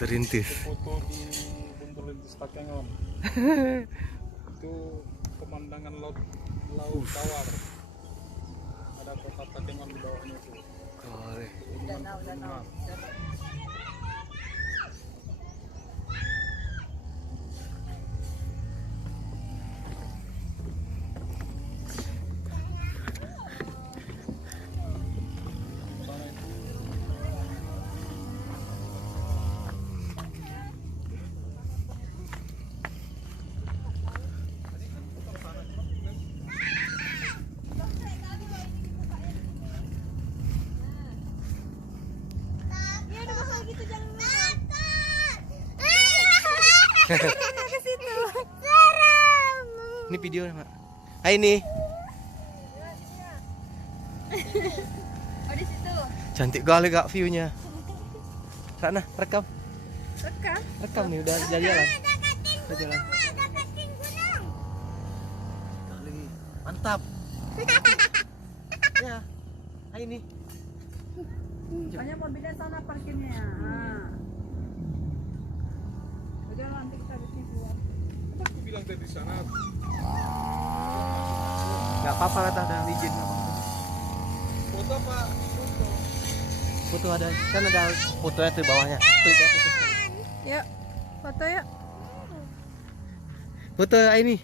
Terintis. Foto di Guntur Rintis Takengon. Itu pemandangan laut tawar. Ada kota Takengon di bawahnya itu. Kore. Danau. Ke situ. Ini video Mak. Ah ini. Oh di situ. Cantik kali Kak view-nya. Sana, rekam. Rekam. Nih udah jalan. Udah jalan. Kali. Mantap. Ya. Ah ini. Banyak mobilnya sana parkirnya. Udah nanti kita bikin keluar. Aku bilang tadi di sana. Enggak apa-apa kata ada izin apa. Foto apa? Foto. Foto ada. Kan ada fotonya tuh bawahnya. Klik ya foto. Yuk. Foto yuk. Foto ini.